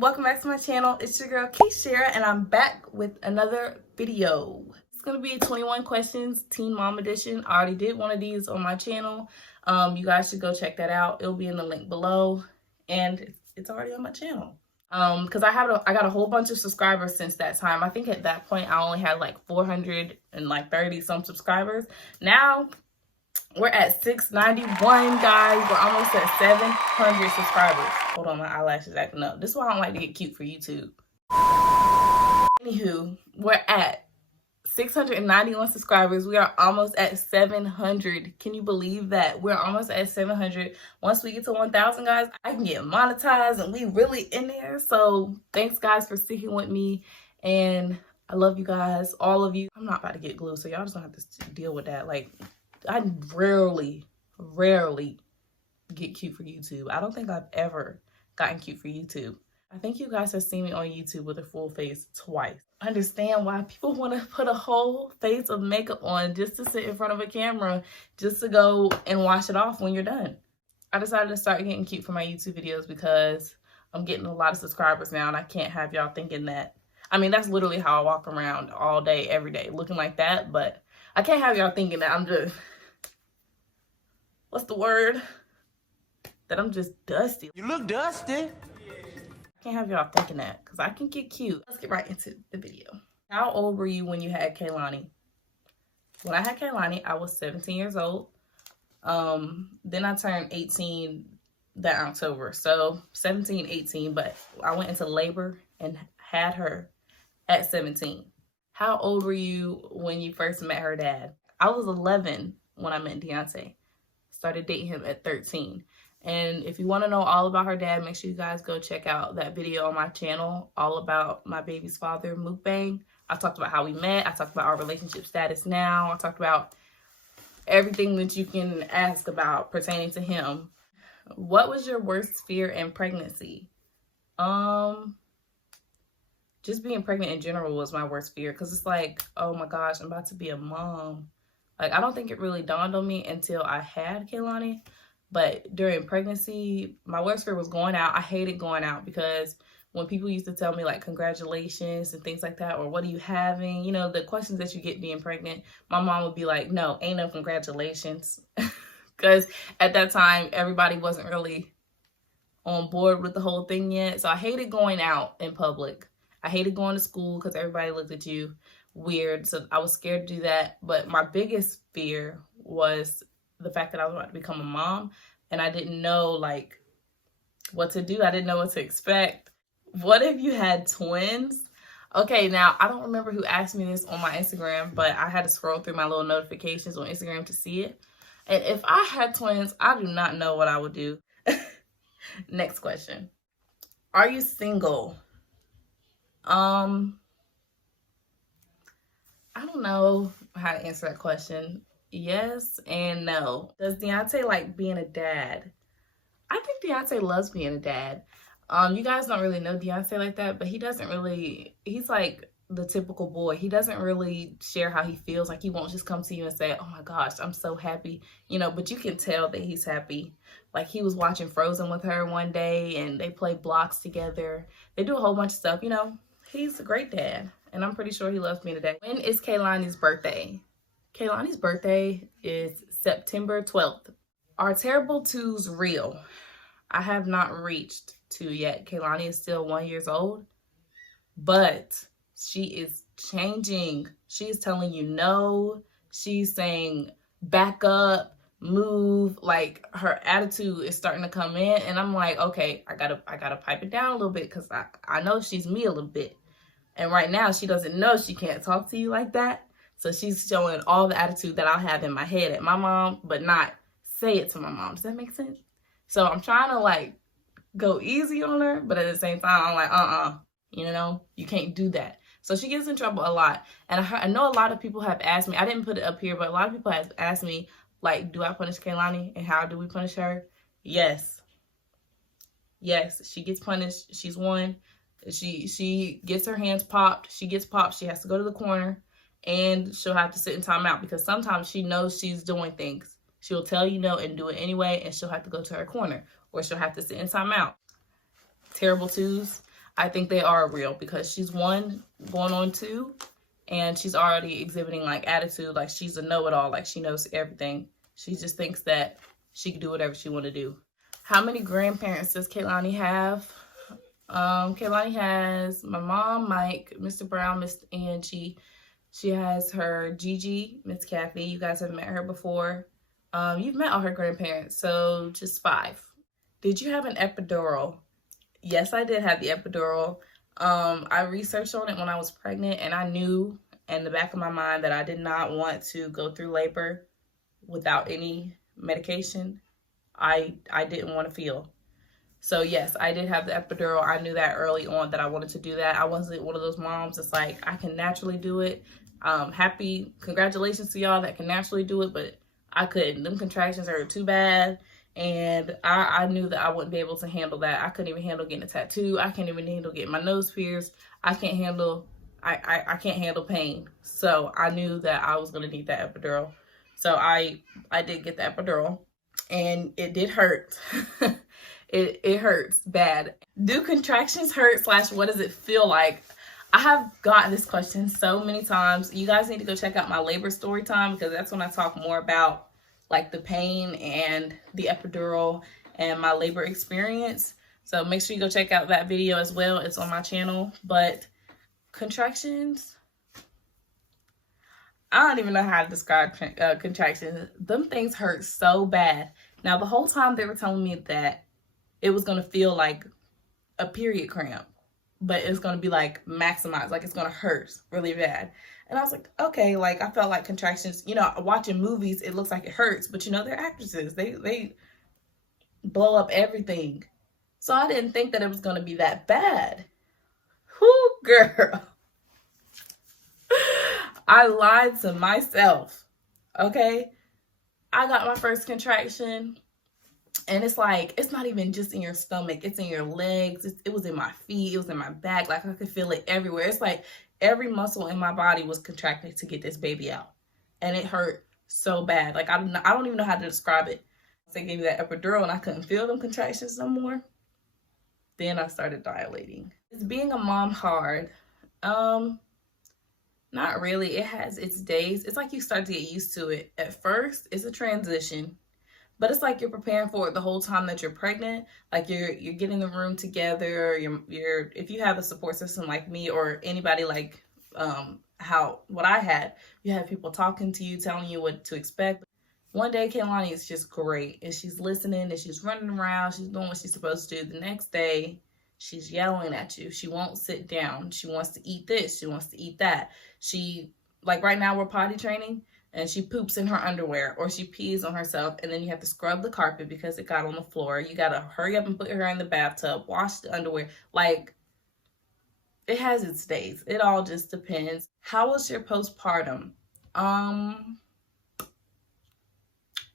Welcome back to my channel. It's your girl Keishara, and I'm back with another video. It's gonna be 21 questions teen mom edition. I already did one of these on my channel. You guys should go check that out. It'll be in the link below, and it's already on my channel. Because I got a whole bunch of subscribers since that time. I think at that point I only had like 430 some subscribers. Now we're at 691, guys. We're almost at 700 subscribers. Hold on, my eyelashes acting up. This is why I don't like to get cute for YouTube. Anywho, we're at 691 subscribers. We are almost at 700. Can you believe that? We're almost at 700. Once we get to 1,000, guys, I can get monetized and we really in there. So thanks, guys, for sticking with me. And I love you guys, all of you. I'm not about to get glued, so y'all just don't have to deal with that. Like, I rarely get cute for YouTube. I don't think I've ever gotten cute for YouTube. I think you guys have seen me on YouTube with a full face twice. I understand why people want to put a whole face of makeup on just to sit in front of a camera, just to go and wash it off when you're done. I decided to start getting cute for my YouTube videos because I'm getting a lot of subscribers now, and I can't have y'all thinking that. I mean, that's literally how I walk around all day, every day, looking like that, but I can't have y'all thinking that I'm just, what's the word? That I'm just dusty. You look dusty. I can't have y'all thinking that, because I can get cute. Let's get right into the video. How old were you when you had Kaylani? When I had Kaylani, I was 17 years old. Then I turned 18 that October. So 17, 18, but I went into labor and had her at 17. How old were you when you first met her dad? I was 11 when I met Deontay. Started dating him at 13. And if you want to know all about her dad, make sure you guys go check out that video on my channel, all about my baby's father, mukbang. I talked about how we met. I talked about our relationship status now. I talked about everything that you can ask about pertaining to him. What was your worst fear in pregnancy? Just being pregnant in general was my worst fear, because it's like, oh my gosh, I'm about to be a mom. Like, I don't think it really dawned on me until I had Kaylani. But during pregnancy, my worst fear was going out. I hated going out, because when people used to tell me like congratulations and things like that, or what are you having, you know, the questions that you get being pregnant, my mom would be like, no, ain't no congratulations. Because at that time, everybody wasn't really on board with the whole thing yet. So I hated going out in public. I hated going to school because everybody looked at you weird. So I was scared to do that. But my biggest fear was the fact that I was about to become a mom, and I didn't know like what to do. I didn't know what to expect. What if you had twins? Okay, now I don't remember who asked me this on my Instagram, but I had to scroll through my little notifications on Instagram to see it. And if I had twins, I do not know what I would do. Next question. Are you single? I don't know how to answer that question. Yes and no. Does Deontay like being a dad? I think Deontay loves being a dad. You guys don't really know Deontay like that, but he doesn't really, he's like the typical boy. He doesn't really share how he feels. Like, he won't just come to you and say, oh my gosh, I'm so happy, you know, but you can tell that he's happy. Like, he was watching Frozen with her one day, and they play blocks together. They do a whole bunch of stuff, you know. He's a great dad, and I'm pretty sure he loves being a dad. When is Kaylani's birthday? Kaylani's birthday is September 12th. Are terrible twos real? I have not reached 2 yet. Kaylani is still 1 year old, but she is changing. She is telling you no. She's saying back up, move. Like, her attitude is starting to come in, and I'm like, okay, I gotta pipe it down a little bit, because I know she's me a little bit. And right now she doesn't know she can't talk to you like that. So she's showing all the attitude that I have in my head at my mom, but not say it to my mom. Does that make sense? So I'm trying to like go easy on her, but at the same time, I'm like, you know, you can't do that. So she gets in trouble a lot. And I know a lot of people have asked me, I didn't put it up here, but a lot of people have asked me, like, do I punish Kaylani, and how do we punish her? Yes. Yes, she gets punished. She's one. She gets her hands popped. She gets popped. She has to go to the corner, and she'll have to sit in timeout because sometimes she knows she's doing things. She'll tell you no and do it anyway, and she'll have to go to her corner, or she'll have to sit in timeout. Terrible twos. I think they are real because she's 1 going on 2, and she's already exhibiting like attitude, like she's a know-it-all, like she knows everything. She just thinks that she can do whatever she want to do. How many grandparents does Kaylani have? Kaylani has my mom, Mike, Mr. Brown, Miss Angie. She has her Gigi, Miss Kathy. You guys have met her before. You've met all her grandparents, so just 5. Did you have an epidural? Yes, I did have the epidural. I researched on it when I was pregnant, and I knew in the back of my mind that I did not want to go through labor without any medication. I didn't want to feel. So yes, I did have the epidural. I knew that early on that I wanted to do that. I wasn't one of those moms that's like, I can naturally do it. Congratulations to y'all that can naturally do it, but I couldn't. Them contractions are too bad. And I knew that I wouldn't be able to handle that. I couldn't even handle getting a tattoo. I can't even handle getting my nose pierced. I can't handle pain. So I knew that I was going to need that epidural. So I did get the epidural, and it did hurt. It hurts bad. Do contractions hurt / what does it feel like? I have gotten this question so many times. You guys need to go check out my labor story time, because that's when I talk more about like the pain and the epidural and my labor experience. So make sure you go check out that video as well. It's on my channel. But contractions, I don't even know how to describe contractions. Them things hurt so bad. Now, the whole time they were telling me that it was going to feel like a period cramp, but it's going to be like maximized, like it's going to hurt really bad. And I was like, okay, like I felt like contractions, watching movies, it looks like it hurts, but they're actresses. They blow up everything. So I didn't think that it was going to be that bad. Whoo, girl. I lied to myself. Okay. I got my first contraction, and it's like, it's not even just in your stomach. It's in your legs. It was in my feet. It was in my back. Like I could feel it everywhere. It's like every muscle in my body was contracting to get this baby out. And it hurt so bad. Like I don't even know how to describe it. They gave me that epidural and I couldn't feel them contractions no more. Then I started dilating. Is being a mom hard? Not really. It has its days. It's like you start to get used to it. At first, it's a transition. But it's like you're preparing for it the whole time that you're pregnant. Like you're getting the room together. You're if you have a support system like me or anybody like what I had, you have people talking to you, telling you what to expect. One day, Kaylani is just great, and she's listening, and she's running around. She's doing what she's supposed to do. The next day, she's yelling at you. She won't sit down. She wants to eat this. She wants to eat that. Like right now, we're potty training. And she poops in her underwear, or she pees on herself, and then you have to scrub the carpet because it got on the floor. You got to hurry up and put her in the bathtub, wash the underwear. Like, it has its days. It all just depends. How was your postpartum?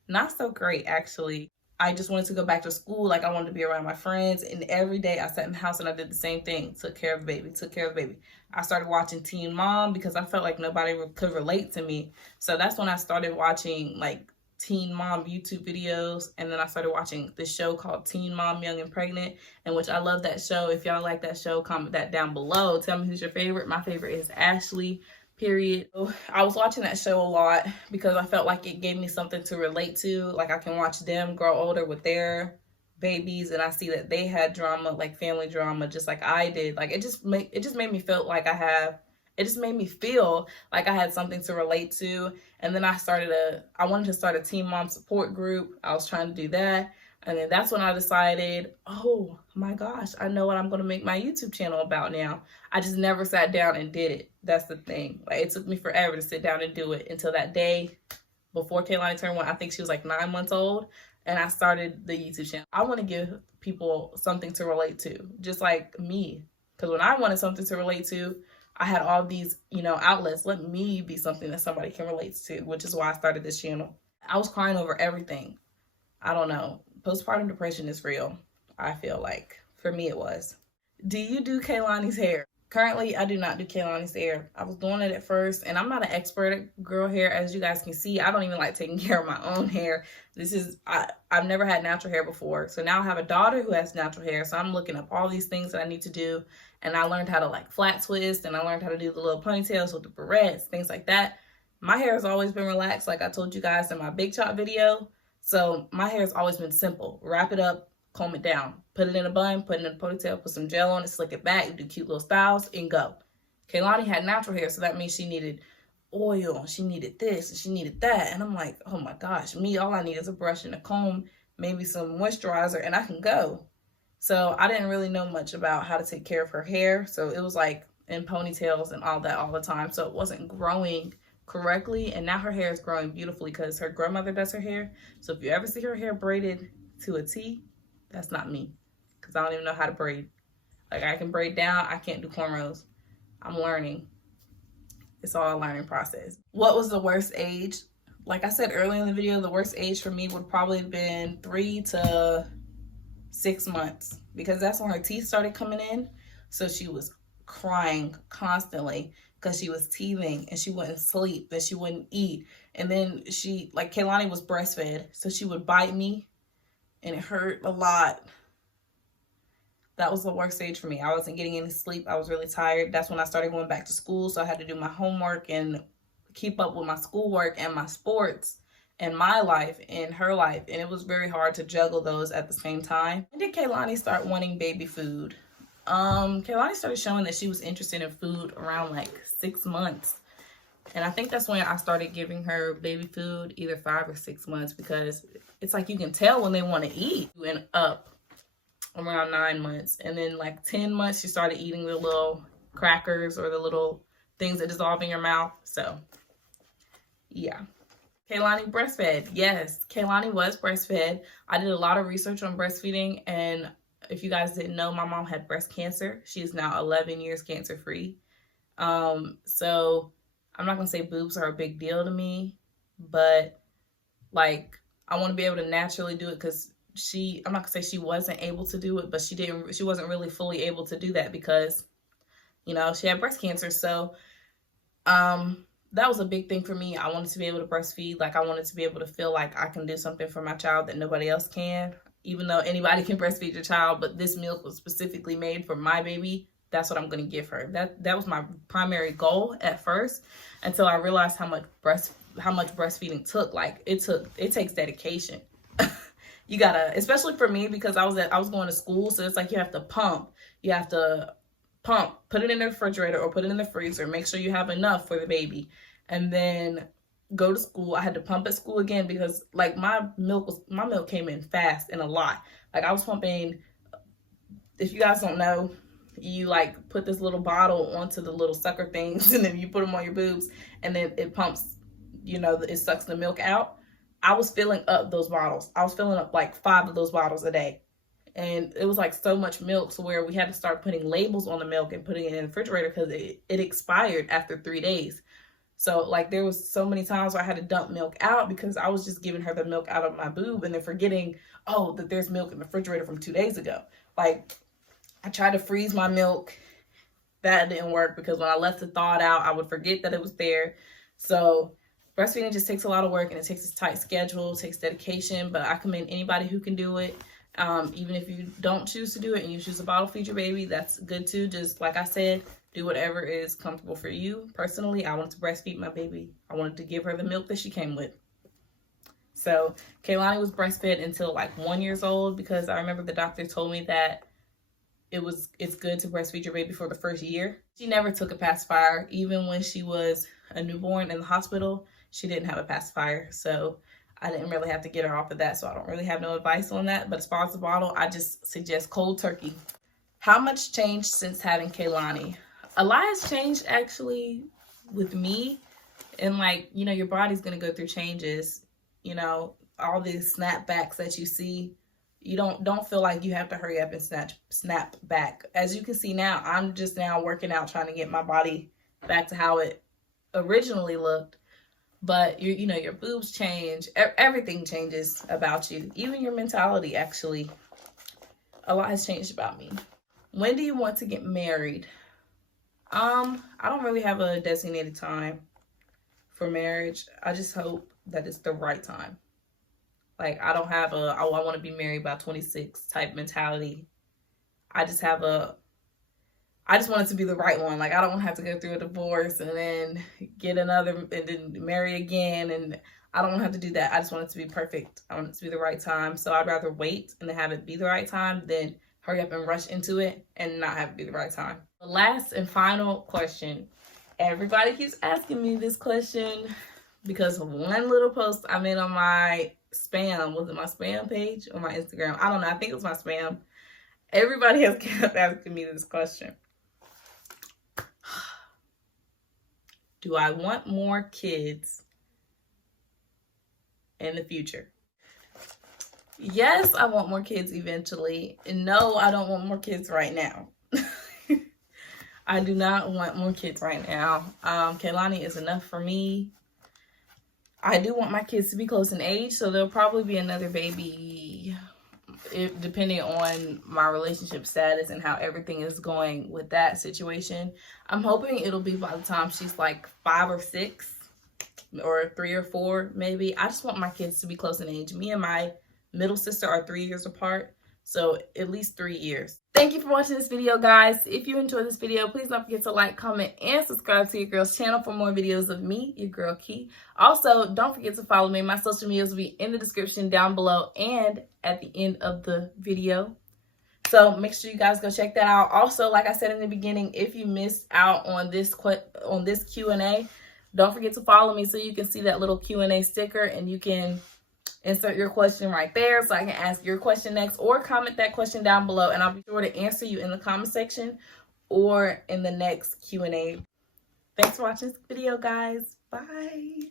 Not so great, actually. I just wanted to go back to school. Like, I wanted to be around my friends. And every day I sat in the house and I did the same thing. Took care of the baby. I started watching Teen Mom because I felt like nobody could relate to me. So that's when I started watching like Teen Mom YouTube videos. And then I started watching this show called Teen Mom, Young and Pregnant, in which I love that show. If y'all like that show, comment that down below. Tell me who's your favorite. My favorite is Ashley. Period. I was watching that show a lot because I felt like it gave me something to relate to. Like I can watch them grow older with their babies, and I see that they had drama, like family drama, just like I did. Like it just made me feel like I had something to relate to. And then I wanted to start a Teen Mom support group. I was trying to do that. And then that's when I decided, oh my gosh, I know what I'm going to make my YouTube channel about now. I just never sat down and did it. That's the thing. Like, it took me forever to sit down and do it until that day before Kaylani turned 1. I think she was like 9 months old. And I started the YouTube channel. I want to give people something to relate to, just like me. Because when I wanted something to relate to, I had all these, outlets. Let me be something that somebody can relate to, which is why I started this channel. I was crying over everything. I don't know. Postpartum depression is real, I feel like. For me, it was. Do you do Kaylani's hair? Currently, I do not do Kaylani's hair. I was doing it at first, and I'm not an expert at girl hair. As you guys can see, I don't even like taking care of my own hair. I've never had natural hair before. So now I have a daughter who has natural hair. So I'm looking up all these things that I need to do. And I learned how to like flat twist, and I learned how to do the little ponytails with the barrettes, things like that. My hair has always been relaxed, like I told you guys in my big chop video. So my hair has always been simple. Wrap it up, comb it down, put it in a bun, put it in a ponytail, put some gel on it, slick it back, do cute little styles, and go. Kaylani had natural hair, so that means she needed oil, and she needed this, and she needed that. And I'm like, oh my gosh, me, all I need is a brush and a comb, maybe some moisturizer, and I can go. So I didn't really know much about how to take care of her hair. So it was like in ponytails and all that all the time. So it wasn't growing correctly. And now her hair is growing beautifully because her grandmother does her hair. So if you ever see her hair braided to a T, that's not me, because I don't even know how to braid. Like, I can braid down, I can't do cornrows. I'm learning. It's all a learning process. What was the worst age? Like I said earlier in the video, the worst age for me would probably have been 3 to 6 months, because that's when her teeth started coming in. So she was crying constantly because she was teething, and she wouldn't sleep, and she wouldn't eat. And then Kaylani was breastfed, so she would bite me, and it hurt a lot. That was the worst stage for me. I wasn't getting any sleep. I was really tired. That's when I started going back to school. So I had to do my homework and keep up with my schoolwork and my sports and my life and her life. And it was very hard to juggle those at the same time. When did Kaylani start wanting baby food? Kaylani started showing that she was interested in food around like 6 months. And I think that's when I started giving her baby food, either 5 or 6 months, because it's like you can tell when they want to eat. And up around 9 months. And then like 10 months, she started eating the little crackers or the little things that dissolve in your mouth. So, yeah. Kaylani breastfed. Yes, Kaylani was breastfed. I did a lot of research on breastfeeding, and if you guys didn't know, my mom had breast cancer. She is now 11 years cancer-free. So I'm not gonna say boobs are a big deal to me, but like I want to be able to naturally do it, because I'm not gonna say she wasn't able to do it, but she wasn't really fully able to do that because, you know, she had breast cancer. So that was a big thing for me. I wanted to be able to breastfeed. Like, I wanted to be able to feel like I can do something for my child that nobody else can, even though anybody can breastfeed your child, but this milk was specifically made for my baby. That's what I'm going to give her. That was my primary goal at first, until I realized how much breastfeeding took. Like, it takes dedication. You gotta, especially for me, because I was going to school, so it's like you have to pump, put it in the refrigerator or put it in the freezer, make sure you have enough for the baby, and then go to school. I had to pump at school again, because like my milk came in fast and a lot. Like, I was pumping, if you guys don't know, you like put this little bottle onto the little sucker things, and then you put them on your boobs, and then it pumps, you know, it sucks the milk out. I was filling up those bottles. I was filling up like 5 of those bottles a day. And it was like so much milk, so where we had to start putting labels on the milk and putting it in the refrigerator, because it expired after 3 days. So like there was so many times where I had to dump milk out, because I was just giving her the milk out of my boob and then forgetting, oh, that there's milk in the refrigerator from 2 days ago. Like, I tried to freeze my milk. That didn't work, because when I left it thawed out, I would forget that it was there. So breastfeeding just takes a lot of work, and it takes a tight schedule, it takes dedication, but I commend anybody who can do it. Even if you don't choose to do it and you choose to bottle feed your baby, that's good too. Just like I said, do whatever is comfortable for you. Personally, I wanted to breastfeed my baby. I wanted to give her the milk that she came with. So Kaylani was breastfed until like 1 year old, because I remember the doctor told me that it's good to breastfeed your baby for the first year. She never took a pacifier. Even when she was a newborn in the hospital, she didn't have a pacifier. So I didn't really have to get her off of that. So I don't really have no advice on that. But as far as the bottle, I just suggest cold turkey. How much changed since having Kaylani? A lot has changed actually with me. And like, you know, your body's going to go through changes. You know, all these snapbacks that you see, you don't feel like you have to hurry up and snap back. As you can see now, I'm just now working out, trying to get my body back to how it originally looked. But you know, your boobs change, everything changes about you, even your mentality. Actually, a lot has changed about me. When do you want to get married? I don't really have a designated time for marriage. I just hope that it's the right time. Like, I don't have a, oh, I want to be married by 26 type mentality. I just want it to be the right one. Like, I don't have to go through a divorce and then get another and then marry again. And I don't want to have to do that. I just want it to be perfect. I want it to be the right time. So I'd rather wait and then have it be the right time than hurry up and rush into it and not have it be the right time. The last and final question. Everybody keeps asking me this question because of one little post I made on my spam. Was it my spam page or my Instagram? I don't know. I think it was my spam. Everybody has kept asking me this question. Do I want more kids in the future? Yes, I want more kids eventually. And no, I don't want more kids right now. I do not want more kids right now. Kaylani is enough for me. I do want my kids to be close in age, so there'll probably be another baby depending on my relationship status and how everything is going with that situation. I'm hoping it'll be by the time she's like 5 or 6 or 3 or 4 maybe. I just want my kids to be close in age. Me and my middle sister are 3 years apart, so at least 3 years. Thank you for watching this video, guys. If you enjoyed this video, please don't forget to like, comment, and subscribe to your girl's channel for more videos of me, your girl Key. Also, don't forget to follow me. My social medias will be in the description down below and at the end of the video. So make sure you guys go check that out. Also, like I said in the beginning, if you missed out on this Q&A, don't forget to follow me so you can see that little Q&A sticker and you can insert your question right there so I can ask your question next, or comment that question down below and I'll be sure to answer you in the comment section or in the next Q&A. Thanks for watching this video, guys. Bye.